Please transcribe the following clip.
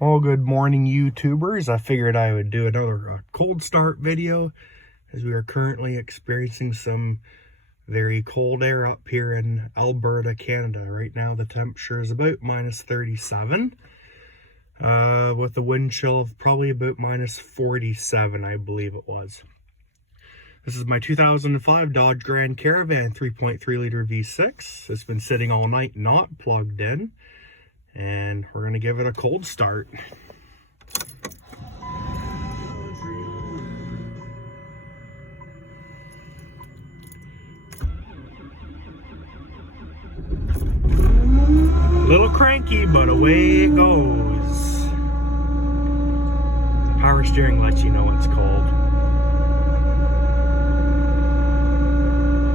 Well, good morning, YouTubers. I figured I would do another cold start video as we are currently experiencing some very cold air up here in Alberta, Canada. Right now, the temperature is about minus 37 with a wind chill of probably about minus 47, I believe it was. This is my 2005 Dodge Grand Caravan 3.3 liter V6. It's been sitting all night, not plugged in. And we're gonna give it a cold start. Little cranky, but away it goes. Power steering lets you know it's cold.